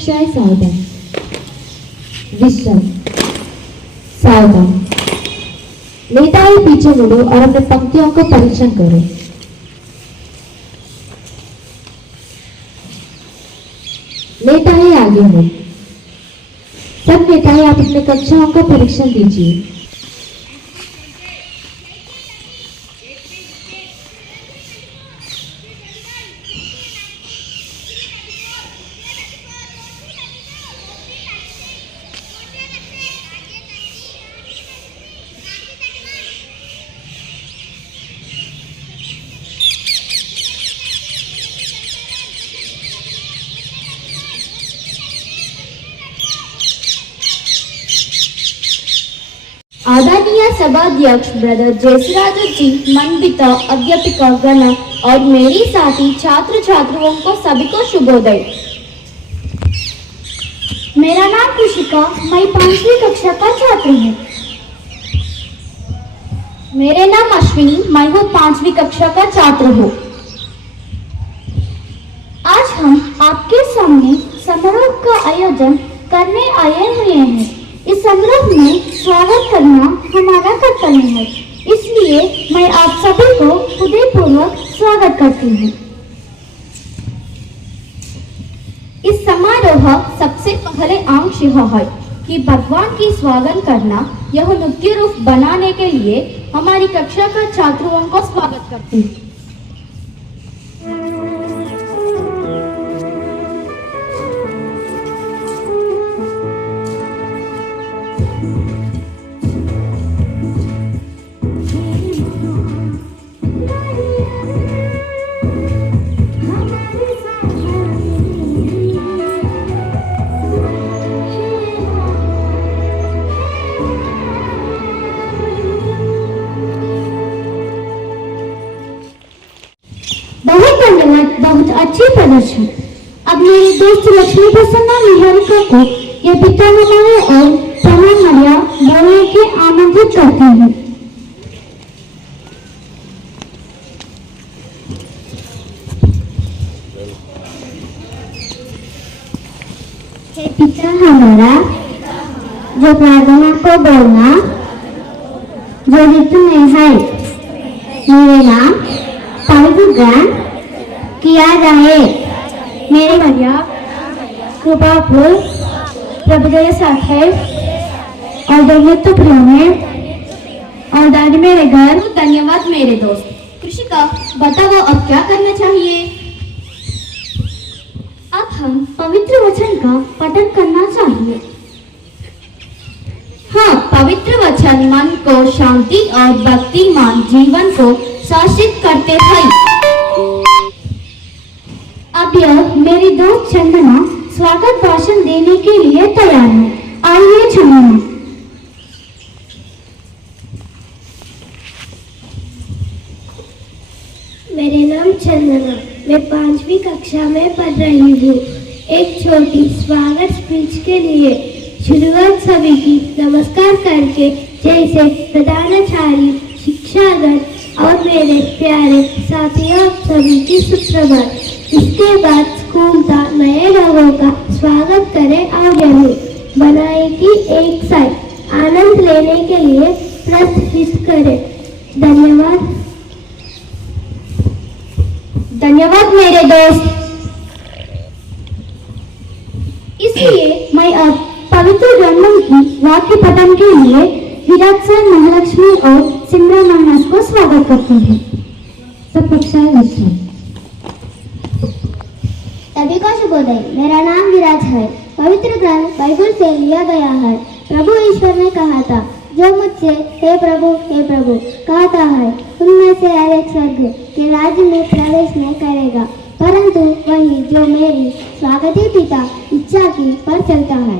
कक्षाएं सावधान। विश्राम। सावधान। नेताएं पीछे मुड़ो और अपने पंक्तियों का परीक्षण करो। नेताएं आगे हो। सब नेताएं आप अपने कक्षाओं का परीक्षण कीजिए। आदरणीय सभाध्यक्ष ब्रदर जयसराजू जी, मंडित अध्यापिका गण और मेरी साथी छात्र छात्राओं को सभी को शुभोदय। मेरा नाम कृषिका, मैं 5वीं कक्षा का छात्र हूँ। मेरे नाम अश्विनी, मैं हूँ 5वीं कक्षा का छात्र हूँ। आज हम आपके सामने समारोह का आयोजन करने आए हुए हैं। इस समारोह में स्वागत करना हमारा कर्तव्य है, इसलिए मैं आप सभी को हृदयपूर्वक स्वागत करती हूँ। इस समारोह सबसे पहले अंश यह है कि भगवान की स्वागत करना। यह नृत्य रूप बनाने के लिए हमारी कक्षा का छात्रों को स्वागत करती हूँ। बहुत अच्छी प्रदर्शन। अब मेरी दोस्त लक्ष्मी प्रसन्ना निहारिका को यह पिता मनाने और प्रणाम मरिया बोलने के आमंत्रित करती हूँ। हे पिता हमारा, जो प्रार्थना को बोलना जो ऋतु में है, मेरे नाम पवित्र ग्रहण किया जाए। मेरे भैया कृपापुर प्रभुदय साहेब और दौलत प्रिय में और दादी मेरे घर। धन्यवाद मेरे दोस्त। कृषिका, बताओ अब क्या करना चाहिए? अब हम पवित्र वचन का पठन करना चाहिए। हाँ, पवित्र वचन मन को शांति और भक्तिमान जीवन को शासित करते हैं। अब यह मेरी दोस्त चंदना स्वागत भाषण देने के लिए तैयार है। आइए चंदना। मेरे नाम चंदना, मैं 5वीं कक्षा में पढ़ रही हूँ। एक छोटी स्वागत स्पीच के लिए शुरुआत सभी की नमस्कार करके, जैसे प्रधानाचार्य, शिक्षागण और मेरे प्यारे साथियों सभी की सुप्रभात। इसके बाद स्कूल का नए लोगों का स्वागत करें। आगे हूँ बनाई की एक साइड आनंद लेने के लिए प्रोत्साहित करें। धन्यवाद। धन्यवाद मेरे दोस्त। इसलिए मैं अब पवित्र ग्रंथों की वाक्य पठन के लिए विराट महालक्ष्मी और सिमरन महाराज को स्वागत करती हूँ। सब कक्षाएं विश्राम। सभी को शुभोदय। मेरा नाम विराज है। पवित्र ग्रंथ बाइबल से लिया गया है। प्रभु ईश्वर ने कहा था, जो मुझसे हे प्रभु कहता है, उनमें से हर एक स्वर्ग के राज्य में प्रवेश नहीं करेगा, परंतु वही जो मेरी स्वागती पिता इच्छा की पर चलता है।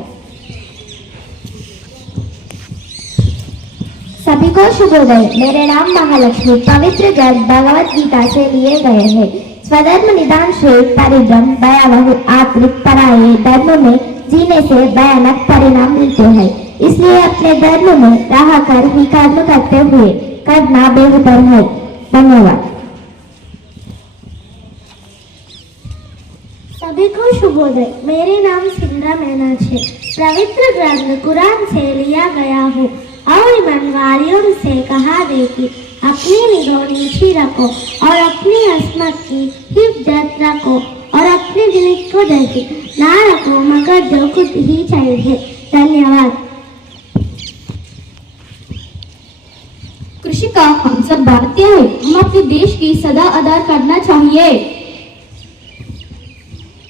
सभी को शुभोदय। मेरे नाम महालक्ष्मी। पवित्र ग्रंथ भगवत गीता से लिए गए हैं। स्वधर्म निदानशील परिश्रम भयावह आंतरिक पराये धर्म में जीने से भयानक परिणाम मिलते हैं। इसलिए अपने धर्म में रह कर ही कर्म करते हुए करना बेहतर है। धन्यवाद। सभी को शुभोदय। मेरे नाम मारा मैंने छे। पवित्र ग्रंथ कुरान से लिया गया हो और ईमान वालियों से कहा दे कि अपनी निगाह नीची रखो और अपनी अस्मत की हिफाजत रखो और अपने दिल को जल्दी ना रखो मगर जो खुद ही चाहिए। धन्यवाद। कृषि का हम सब भारतीय हैं, हम अपने देश की सदा आदर करना चाहिए।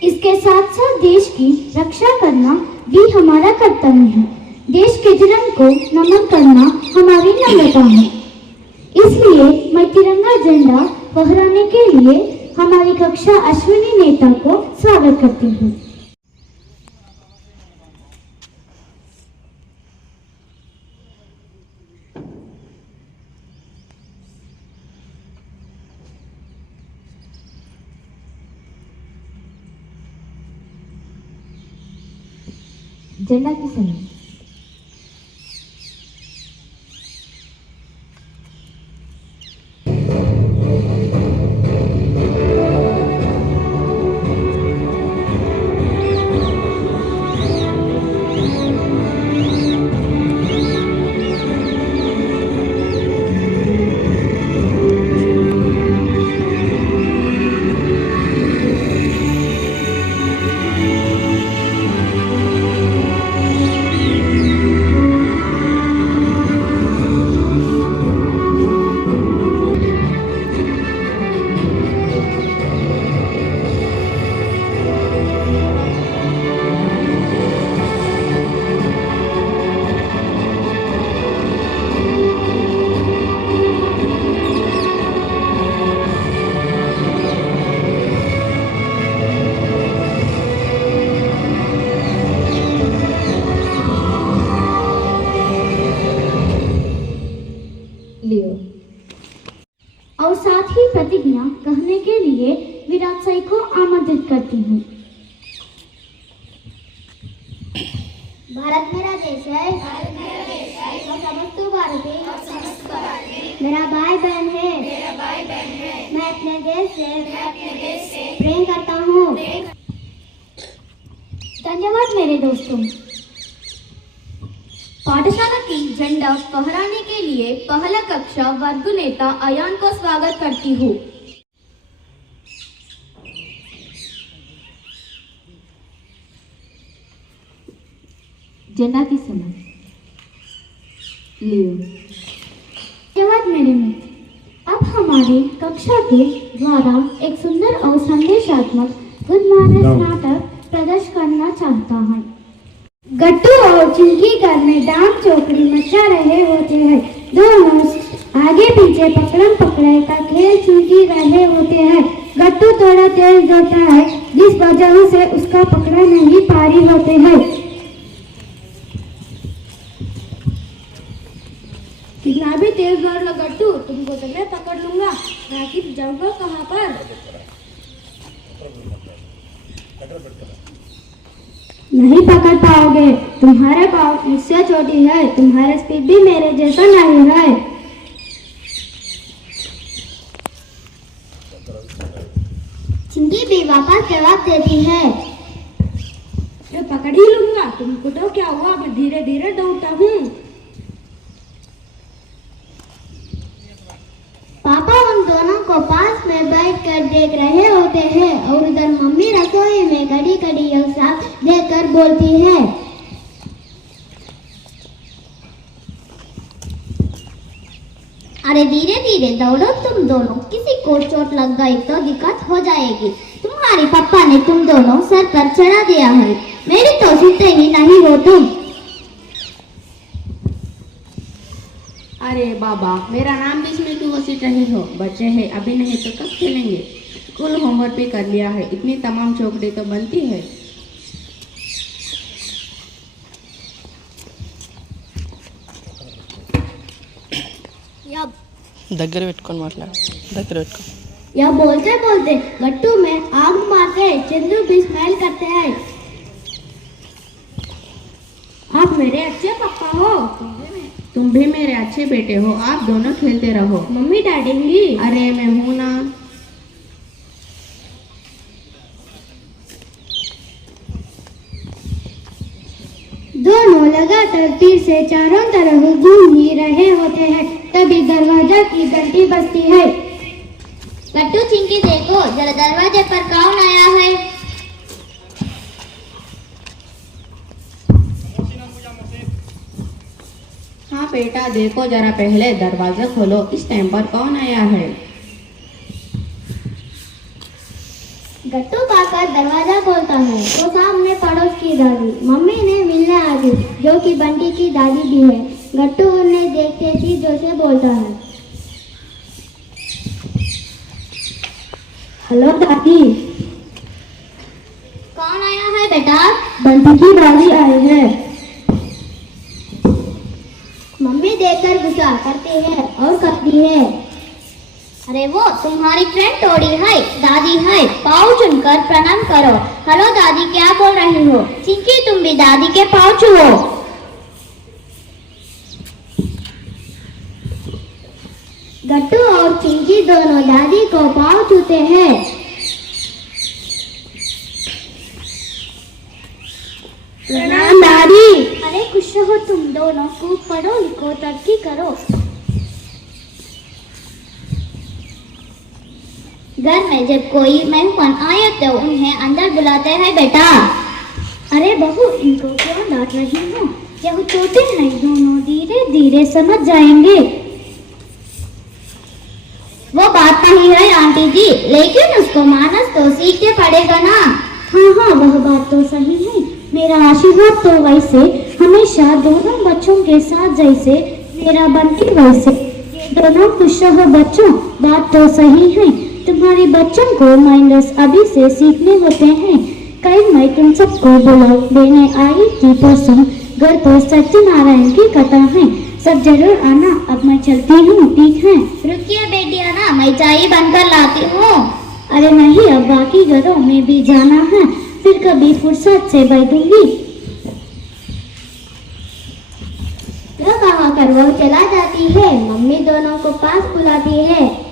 इसके साथ साथ देश की रक्षा करना भी हमारा कर्तव्य है। देश के तिरंगे को नमन करना हमारी नम्रता है। इसलिए मैं तिरंगा झंडा फहराने के लिए हमारी कक्षा अश्विनी नेता को स्वागत करती हूँ। झंडा की सलामी। और साथ ही प्रतिज्ञा कहने के लिए विराट साई को आमंत्रित करती हूँ। भारत मेरा देश है, भारत मेरा देश है, और समस्त भारतीय, और समस्त भारतीय मेरा भाई बहन है, मेरा भाई बहन है। मैं अपने देश से प्रेम करता हूँ। धन्यवाद मेरे दोस्तों। पाठशाला की झंडा फहराने के लिए पहला कक्षा वर्ग नेता अयान को स्वागत करती हूँ। झंडा की सलामी। लियो। धन्यवाद मेरे मित्र। अब हमारी कक्षा के द्वारा एक सुंदर और संदेशात्मक गुड मॉर्निंग नाटक प्रदर्शित करना चाहता हूँ। गट्टू और चिंकी घर में डांग चौकड़ी मचा रहे होते हैं। दोनों आगे पीछे पकड़म पकड़ाई का खेल चिंकी रहे होते हैं। गट्टू थोड़ा तेज दौड़ता है जिस वजह से उसका पकड़ा नहीं पारी होते हैं। कितना भी तेज दौड़ लो गट्टू, तुमको तो मैं पकड़ लूंगा। आखिर जाऊंगा कहाँ पर? नहीं पकड़ पाओगे। तुम्हारे पाँव मुझसे छोटी है, तुम्हारा स्पीड भी मेरे जैसा नहीं है। चिंकी भी वापस जवाब देती है, मैं पकड़ ही लूंगा। तुमको तो क्या हुआ, मैं धीरे धीरे दौड़ता हूँ। पापा उन दोनों को पास में बैठकर देख रहे होते हैं और उधर मम्मी रसोई में कड़ी कड़ी साफ देखकर बोलती है, अरे धीरे धीरे दौड़ो तुम दोनों, किसी को चोट लग गई तो दिक्कत हो जाएगी। तुम्हारे पापा ने तुम दोनों सर पर चढ़ा दिया है, मेरी तो सुनते ही नहीं हो तुम। अरे बाबा, मेरा नाम बीच में क्यों घसीट रही हो? बच्चे हैं, अभी नहीं तो कब खेलेंगे? स्कूल होमवर्क भी कर लिया है, इतनी तमाम चौकड़ी तो बनती है। దగ్గర పెట్టుకొని మాట్లాడు దగ్గర పెట్టుకో यह बोलते बोलते गट्टू में आग मारते चंदू भी स्माइल करते हैं। आप मेरे अच्छे पापा हो। तुम भी मेरे अच्छे बेटे हो, आप दोनों खेलते रहो। मम्मी डांटेंगी। अरे मैं हूं ना। दोनों लगातार तीर से चारों तरफ घूम ही रहे होते हैं, तभी दरवाजा की घंटी बजती है। गट्टू चिंकी देखो जरा दरवाजे पर कौन आया है। हाँ बेटा देखो जरा पहले दरवाजा खोलो, इस टाइम पर कौन आया है। गट्टू पाकर दरवाजा खोलता है तो सामने पड़ोस की दादी मम्मी ने मिलने आ गई, जो कि बंटी की दादी भी है। गट्टू उन्हें देखते ही जोर से बोलता है, हेलो दादी। कौन आया है बेटा। बंटी की दादी आई है। मम्मी देखकर गुस्सा करती है और कहती है, अरे वो तुम्हारी फ्रेंड टोडी है, दादी है, पाँव चुनकर प्रणाम करो। हेलो दादी क्या बोल रही हो। चिंकी तुम भी दादी के पाँव छुओ। गट्टू और चिंकी दोनों दादी को पाँव छूते हैं। प्रणाम दादी। अरे खुश रहो तुम दोनों, खूब पढ़ो लिखो तरक्की करो। घर में जब कोई मेहमान आए तो उन्हें अंदर बुलाते हैं बेटा। अरे बहू इनको क्यों डांट रही हो, यह छोटे हैं दोनों, धीरे धीरे समझ जाएंगे। वो बात नहीं है आंटी जी, लेकिन उसको मानस तो सीखने पड़ेगा ना। हाँ हाँ वह बात तो सही है, मेरा आशीर्वाद तो वैसे हमेशा दोनों बच्चों के साथ जैसे मेरा बनती वैसे। ये दोनों खुश रहो बच्चों, बात तो सही है, तुम्हारे बच्चों को माइनस अभी से सीखने होते हैं। कल मैं तुम सबको बुला देने आई थी परसों, घर पर सत्यनारायण की कथा है, सब जरूर आना। अब मैं चलती हूँ, ठीक है। रुकिए बेटी आना, मैं चाय बनकर लाती हूँ। अरे नहीं अब बाकी घरों में भी जाना है, फिर कभी फुर्सत से बैठूंगी। तो कहाँ कर वो चला जाती है। मम्मी दोनों को पास बुलाती है।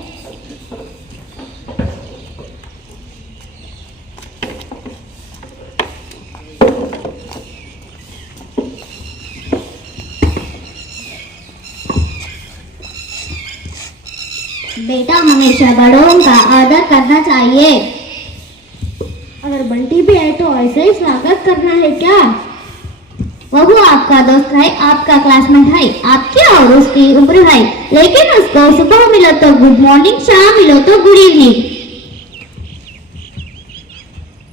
बेटा हमेशा बड़ों का आदर करना चाहिए। अगर बंटी भी आए तो ऐसे ही स्वागत करना है क्या। वो आपका दोस्त है, आपका क्लासमेट है, आपकी और उसकी उम्र है, लेकिन उसको सुबह मिलो तो गुड मॉर्निंग, शाम मिलो तो गुड इवनिंग।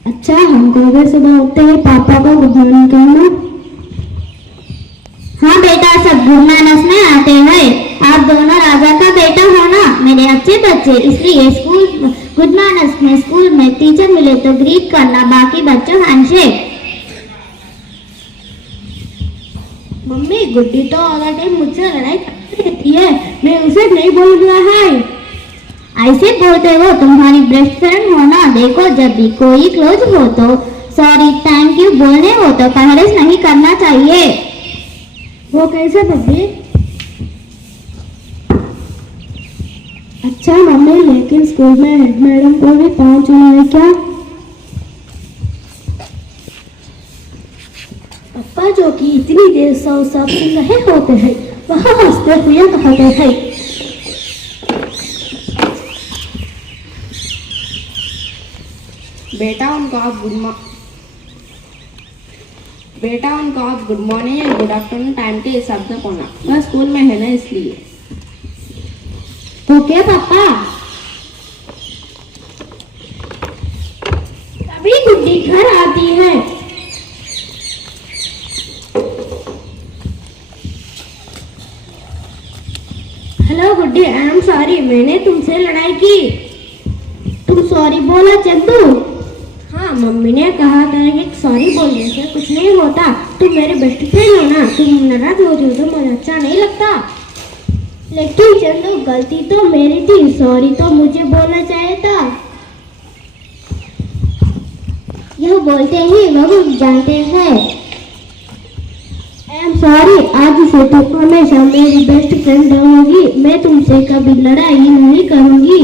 अच्छा हमको अगर सुबह उठते हैं पापा को गुड मॉर्निंग कहना। हाँ बेटा सब गुड मैनर्स में आते हैं। आप दोनों राजा का बेटा हो ना मेरे अच्छे बच्चे, इसलिए स्कूल गुड मैनर्स में स्कूल में टीचर मिले तो ग्रीट करना, बाकी बच्चों हैंडशेक। मम्मी गुड्डी तो आधा टाइम मुझसे लड़ाई करती रहती है, मैं उसे नहीं बोल रहा है। ऐसे बोलते हो, तुम्हारी बेस्ट फ्रेंड हो ना। देखो जब भी कोई क्लोज हो तो सॉरी थैंक यू बोलने हो तो पहले नहीं करना चाहिए। वो कैसे मम्मी। अच्छा मम्मी लेकिन स्कूल में हेड मैडम को भी पाँव छूना है क्या। पापा जो कि इतनी देर से सब सुन रहे होते हैं, वह हंसते हुए कहते हैं, बेटा उनको आप गुड मॉर्निंग या गुड आफ्टरनून टाइम के हिसाब से बोलना, वह स्कूल में है ना इसलिए। ओके पापा। तभी गुड्डी घर आती है। Hello Guddi, I am sorry, मैंने तुमसे लड़ाई की। तुम सॉरी बोला चंदू। हाँ मम्मी ने कहा था कि सॉरी बोलने से कुछ नहीं होता, तुम मेरे बेस्ट फ्रेंड हो ना, तुम नाराज हो जाओ तो मुझे अच्छा नहीं लगता। लेकिन चंदू गलती तो मेरी थी, सॉरी तो मुझे बोलना चाहिए था। यह बोलते ही वो जानते हैं। आई एम सॉरी, आज से तुम हमेशा मेरी बेस्ट फ्रेंड रहोगी, मैं तुमसे कभी लड़ाई नहीं करूंगी।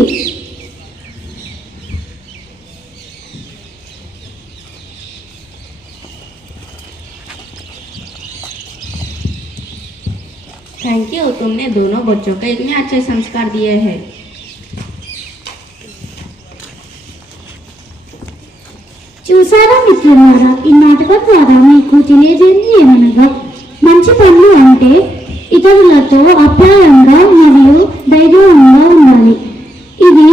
थैंक यू, तुमने दोनों बच्चों को इतने अच्छे संस्कार दिए हैं। చూసారా మిత్రులారా, ఈ నాటకం ద్వారా మీకు తెలియజేయండి ఏమనగా, మంచి పనులు అంటే ఇతరులతో అప్యాయంగా మరియు ధైర్యంగా ఉండాలి. ఇది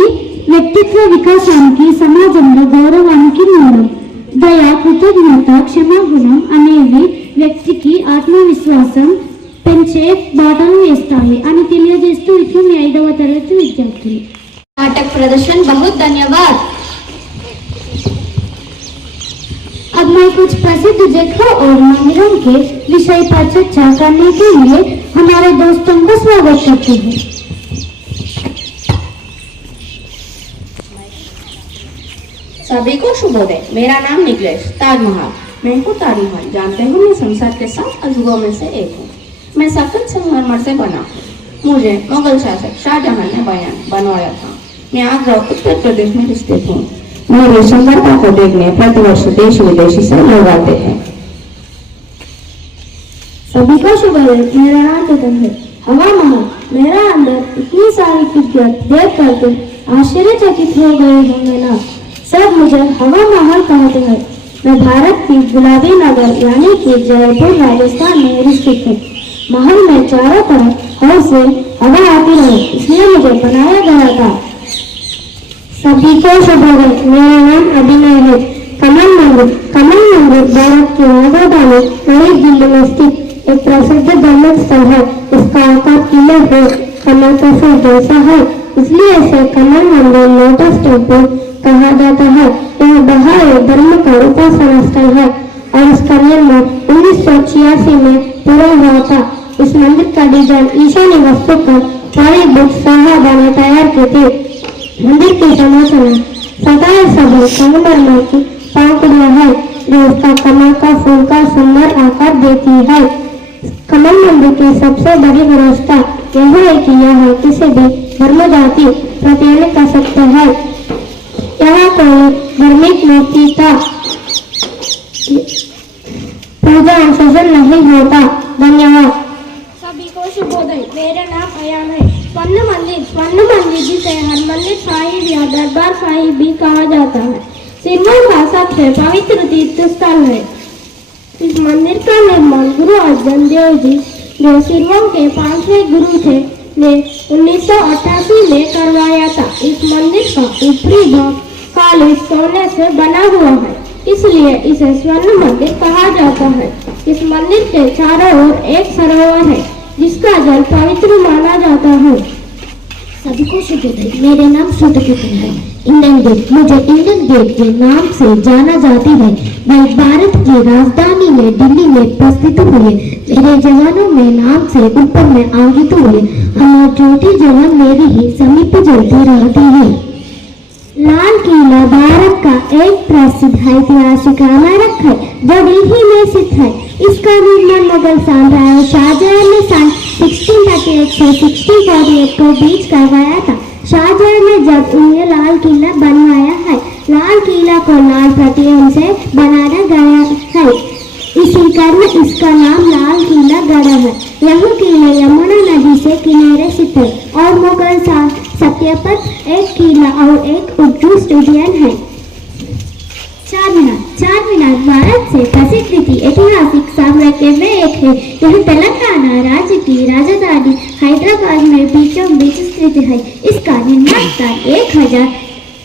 వ్యక్తిత్వ వికాసానికి, సమాజంలో గౌరవానికి మూలం. దయ, కృతజ్ఞత, క్షమాగుణం అనేవి వ్యక్తికి ఆత్మవిశ్వాసం పెంచే బాటలు వేస్తాయి అని తెలియజేస్తూ ఇట్లు మీ 5వ తరగతి విద్యార్థులు. नाटक प्रदर्शन बहुत धन्यवाद। अब मैं कुछ प्रसिद्ध जगहों और मंदिरों के विषय पर चर्चा करने के लिए हमारे दोस्तों को स्वागत करती हूँ। सभी को शुभोदय। मेरा नाम निकलेश। ताजमहल, मैं हूँ ताजमहल। जानते हो मैं संसार के 7 अजूबों में से एक हूँ। मैं सफेद संगमरमर से बना हूँ। मुझे मुगल शासक शाहजहां ने बनवाया था। मैं आगरा उत्तर प्रदेश में स्थित हूँ। मेरी सुंदरता को देखने प्रतिवर्ष देश विदेशी से लोग आते हैं। सभी को शुभोदय। मेरा नाम चेतन है। हवा महल, मेरा अंदर इतनी सारी खूबियां देख करके आश्चर्यचकित हो गए होंगे ना। सब मुझे हवा महल कहते हैं। मैं भारत की गुलाबी नगर यानी कि जयपुर राजस्थान में स्थित हूँ। महल में चारों तरफ हवा से हवा आती रहे, इसलिए मुझे बनाया गया था। सभी को शुभोदय। मेरा नाम अभिनय है। कमल मंदिर भारत की राजधानी नई दिल्ली में स्थित एक प्रसिद्ध धार्मिक स्थल है। इसका आकार किले है, कमल का फूल जैसा है, इसलिए इसे कमल मंदिर लोटस टेम्पल कहा जाता है। यह बहाई धर्म का उपासना स्थल है और इसका निर्माण 1986 में पूरा हुआ था। इस मंदिर का डिजाइन ईशान्य वास्तुकार कालीबुख साहबा ने तैयार की थी। मंदिर की संरचना सदाए सभी संगमरमर की पांखुड़ियां है जो उसका कमल का फूल का सुंदर आकार देती है। कमल मंदिर की सबसे बड़ी विशेषता यह है कि यह किसी भी धर्म जाति प्रतिनिधित्व कर सकते हैं। यहाँ कोई धार्मिक मूर्ति का पूजा अनुशासन नहीं होता। धन्यवाद। सभी को शुभोदय। मेरा नाम अयान है। स्वर्ण मंदिर जिसे हरमंदिर साहिब या दरबार साहिब भी कहा जाता है, सिरमौर का सबसे पवित्र तीर्थ स्थल है। इस मंदिर का निर्माण गुरु अर्जन देव जी, जो सिरमौर के 5वें गुरु थे, ने 1988 में करवाया था। इस मंदिर का ऊपरी भाग काले सोने से बना हुआ है, इसलिए इसे स्वर्ण मंदिर कहा जाता है। इस मंदिर के चारों ओर एक सरोवर है जिसका जल पवित्र माना जाता है। सभी को शुभोदय। मेरे नाम श्रुतकीर्तन है। इंडियन गेट, मुझे इंडियन गेट के नाम से जाना जाती है। मैं भारत की राजधानी में दिल्ली में उपस्थित हुए मेरे जवानों में नाम से ऊपर में अंकित हुए। हमारी ज्योति जवान मेरी ही समीप जलती रहती है। लाल किला भारत का एक प्रसिद्ध ऐतिहासिक इमारत है जो दिल्ली में स्थित है। इसका निर्माण मुगल साम्राज्य शाहजहां ने सन 1638 से 1648 को बीच करवाया था। शाहजहां ने जब उन्हें लाल किला बनवाया है, लाल किला को लाल प्रतिम से बनाया गया है, इसी कारण इसका नाम लाल किला गढ़ा है। यह किला यमुना नदी से किनारे स्थित है और मुगल सत्यापत एक किला और एक उत्कृष्ट उद्यान है। चारमीनार भारत से प्रसिद्ध ऐतिहासिक स्मारकों में एक है। यह तेलंगाना राज्य की राजधानी हैदराबाद में बीचों बीच स्थित है। इसका निर्माण सन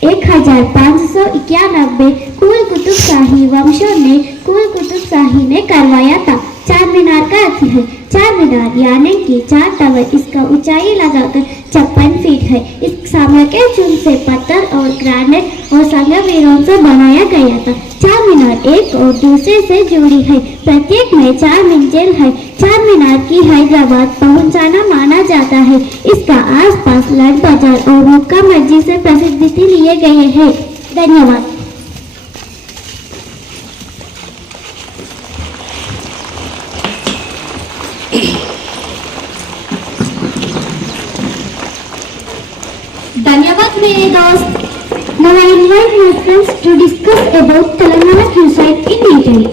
1591 कुल कुतुब शाही ने करवाया था। चारमीनार का अर्थ है चार मीनार यानी कि 4 टावर। इसका ऊंचाई लगाकर 56 फीट है। इस सामने के चून से पत्थर और ग्रेनाइट और संगमरमर से बनाया गया था। चार मीनार एक और दूसरे से जुड़ी है, प्रत्येक में 4 मंजिल है। चार मीनार की हैदराबाद पहुंचाना माना जाता है। इसका आसपास लाल बाजार और मुक्का मस्जिद से प्रसिद्धि लिए गए हैं। धन्यवाद। धन्यवाद मेरे दोस्त। Now I invite my friends to discuss about Telangana cuisine in detail.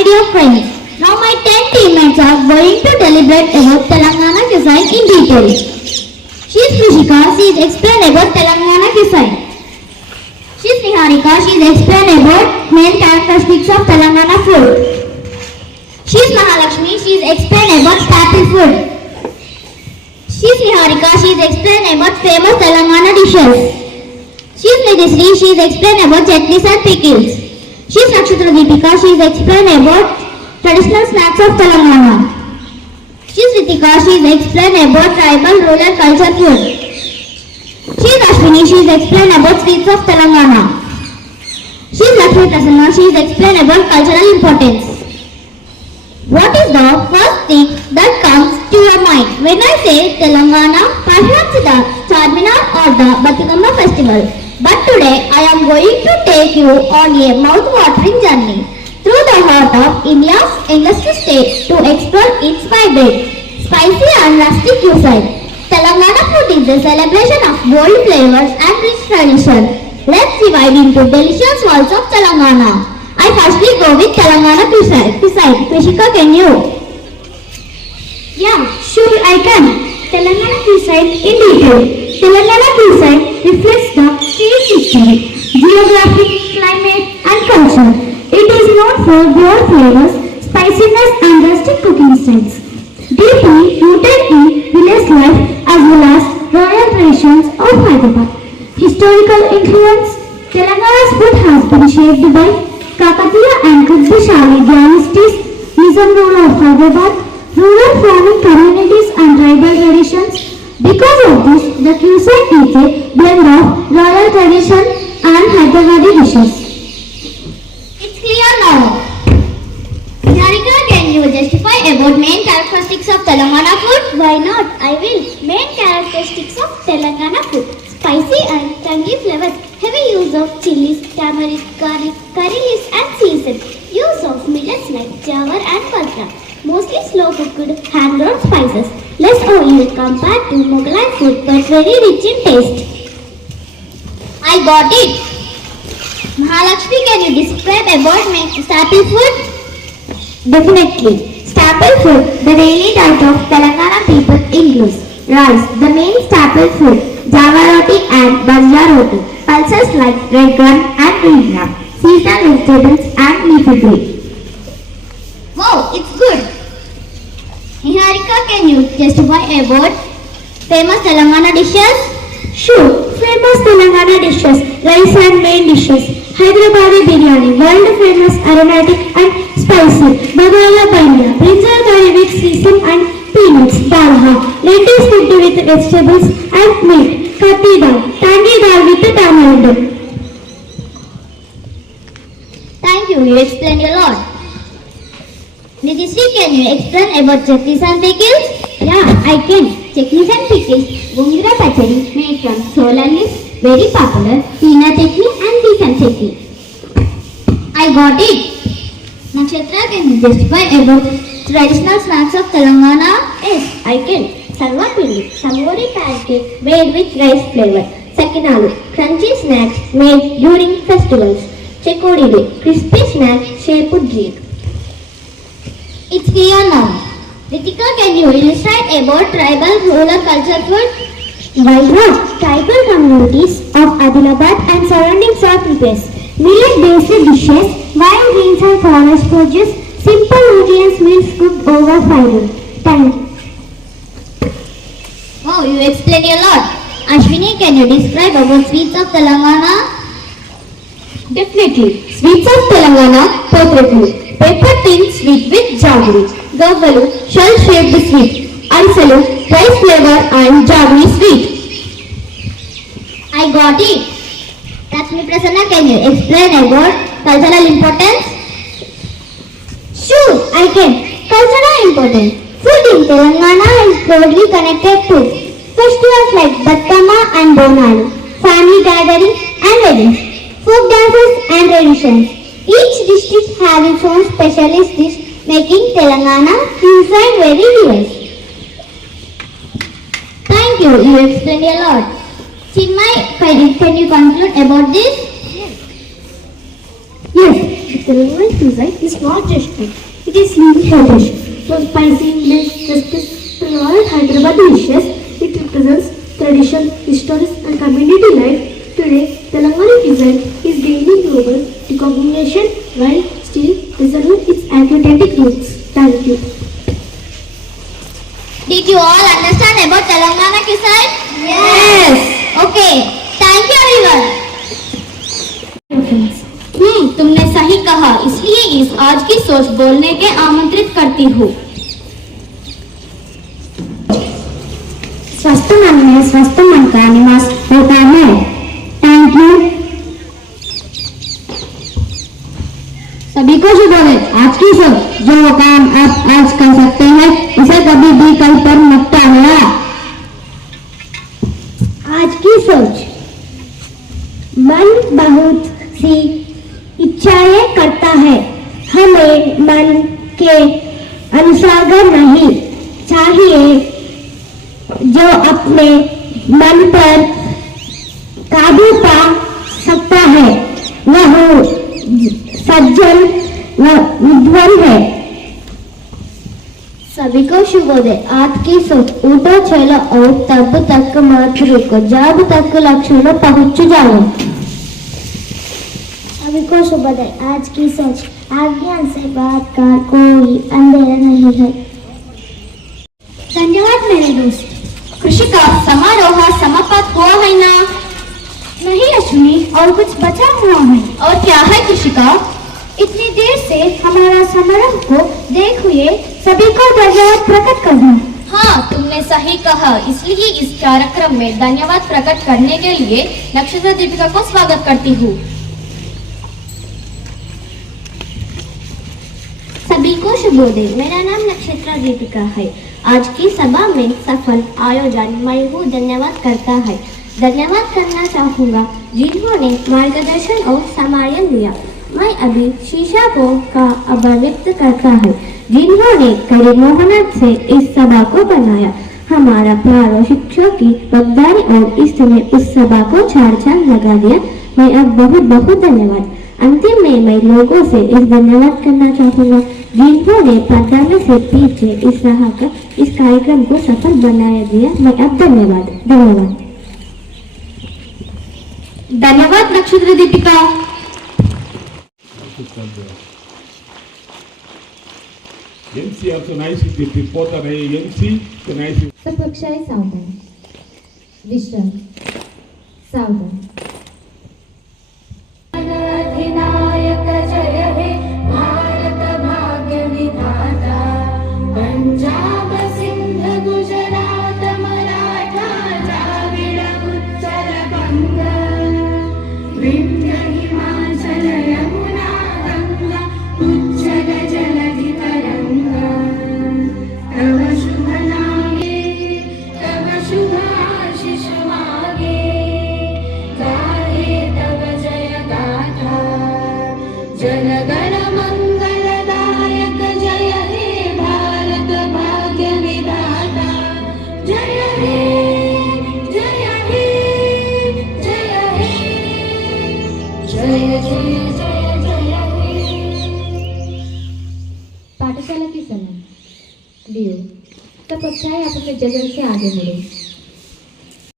my dear friends. Now my 10 teammates are going to deliberate about Telangana cuisine in detail. She is Krishika, she is explain about Telangana cuisine. She is Niharika, she is explain about main characteristics of Telangana food. She is Mahalakshmi, she is explain about staple food. She is Niharika, she is explain about famous Telangana dishes. She is Nidhisri, she is explain about chutneys and pickles. She is Nakshatra Deepika, she is explain about traditional snacks of Telangana. She is Ritika, she is explain about tribal rural culture food. She is Ashwini, she is explain about sweets of Telangana. She is Lakshmi Prasanna, she is explain about cultural importance. What is the first thing that comes to your mind when I say Telangana? Perhaps the Charminar or the Batikamba festival. But today I am going to take you on a mouth-watering journey through the heart of India's youngest state to explore its vibrant, spicy and rustic cuisine. Telangana food is a celebration of bold flavors and rich tradition. Let's dive into delicious worlds of Telangana. I firstly go with Telangana cuisine. Krishika, can you? Yeah, sure I can. Telangana cuisine in detail. Telangana cuisine reflects the state's history, geographic, climate and culture. It is known for bold flavors, spiciness and rustic cooking styles. Deeply rooted in village life as well as royal traditions of Hyderabad. Historical influence. Telangana's food has been shaped by Kakatiya and Kudbishali dynasties, Nizam rule of Hyderabad, rural farming communities and tribal traditions. Because of this, the cuisine is a blend of royal tradition and Hyderabadi dishes. It's clear now. Niharika, can you justify about main characteristics of Telangana food? Why not? I will. Main characteristics of Telangana food. Spicy and tangy flavors. Heavy use of chilies, tamarind, garlic, curry leaves and season. Use of millets like jawar and bajra. Mostly slow cooked hand-grown spices. Less oil compared to Mughalai food but very rich in taste. I got it. Mahalakshmi, can you describe about main staple food? Definitely. Staple food, the daily diet of Telangana people includes rice, the main staple food, java roti and bajra roti, pulses like red gram and green gram, seasonal vegetables and leafy green. Wow, it's good. Niharika, can you justify about famous Telangana dishes? Sure, famous Telangana dishes, rice and main dishes, Hyderabadi biryani, world famous aromatic and spicy, Bagala Bandia, brinjal curry with sesame and peanuts, dalha, lentils cooked with vegetables and meat, katti dal, tangy dal with tamarind. Thank you, you explained a lot. Nidhisri, can you explain about chutneys and pickles? Yeah, I can. Chutneys and pickles, Gongira pachadi made from solar leaves, very popular, peanut chutney and besan chutney. I got it. Nakshatra, can you justify about traditional snacks of Telangana? Yes, I can. Salwa pindi, samori pancake made with rice flavor. Sakinalu, crunchy snacks made during festivals. Chekodilu, crispy snack shaped drink. It's clear now. Ritika, can you illustrate about tribal rural culture food? Why not? Tribal communities of Adilabad and surroundings are prepared. Millet-based dishes, wild greens and forest produce, simple ingredients meals cooked over fire. Thank you. Wow, you explained a lot. Ashwini, can you describe about sweets of Telangana? Definitely. Sweets of Telangana, Potreklu. Pepper tin sweet with jaggery. Gavvalu, shell-shaped sweet. Arisalu, rice flavor and jaggery sweet. I got it. Lakshmi Prasanna, can you explain about cultural importance? Sure, I can. Cultural importance. Food in Telangana is closely connected to festivals like Batkama and Bonalu, family gatherings and weddings, folk dances and traditions. Each district has its own specialist dish, making Telangana cuisine very diverse. Thank you, you explained a lot. Chinmay, can you conclude about this? Yes, Telangana cuisine is not just food, it is living heritage. From spicy English recipes to royal Hyderabadi dishes, it represents tradition, history and community life. Today, Telangana cuisine is gaining global recognition while still preserving its authentic roots. Thank you. Did you all understand about Telangana cuisine? Yes. Okay. Thank you everyone. तुमने सही कहा, इसलिए इस आज की सोच बोलने के आमंत्रित करती हूँ। स्वस्थ मन में स्वस्थ मन का निवास होता है। Thank you. सभी को शुभोदय। आज की सोच, जो काम आप आज कर सकते हैं उसे कभी भी कल पर मत टालना। आज की सोच, मन बहुत सी इच्छाएं करता है, हमें मन के अनुसार नहीं चाहिए। जो अपने मन पर काबू पा सकता है वह सज्जन व विद्वान है। सभी को शुभोदय। आज की सोच, उठो चलो और तब तक मत रुको जब तक लक्ष्य में पहुंच जाओ। सभी को शुभोदय। आज की सोच, आज्ञान से बात कर कोई अंधेरा नहीं है। धन्यवाद मेरे दोस्त। कृषि का समारोह समाप्त हुआ है ना? नहीं लक्ष्मी, और कुछ बचा हुआ है। और क्या है कृषि का? इतनी देर से हमारा समारोह को देख हुए सभी को धन्यवाद प्रकट करना। हाँ, तुमने सही कहा, इसलिए इस कार्यक्रम में धन्यवाद प्रकट करने के लिए नक्षत्र दीपिका को स्वागत करती हूँ। सभी को शुभोदय। मेरा नाम नक्षत्र दीपिका है। आज की सभा में सफल आयोजन मैं वो धन्यवाद करता है। धन्यवाद करना चाहूँगा जिन्होंने मार्गदर्शन और सम्मान दिया। मैं अभी शीशा को का आभार व्यक्त करता है जिन्होंने कड़ी मेहनत से इस सभा को बनाया। हमारा प्यारा शिक्षक की वक्तारी और इसने उस सभा को चार चांद लगा दिया। मैं अब बहुत बहुत धन्यवाद। अंतिम में मैं लोगों से इस धन्यवाद करना चाहूँगा जिन्होंने पर्दा में से पीछे इस कार्यक्रम को सफल बनाया दिया। मैं अब धन्यवाद। धन्यवाद नक्षत्र Deepika. MC also nice with the reporter. MC so nice. सपक्षाय सावधान, विश्राम, सावधान। अधिनायक जय हे भारत भाग्य विधाता, पंजाब सिंध गुजरात मराठा द्राविड़ उत्तर बंग, विंध्य हिमाचल यमुना गंगा उज्जल जलधि तरंगा। तव शुभ नामे तव शुभ आशीष मागे, गाहे तव जय गाथा। जनगण मंगलदायक जय हे भारत भाग्य विधाता। जय हे जय हे जय हे जय जय जय जय हे। पाठशाला की सलाह, लियो। सपक्षाय आप अपने जगह से आगे बढ़ो।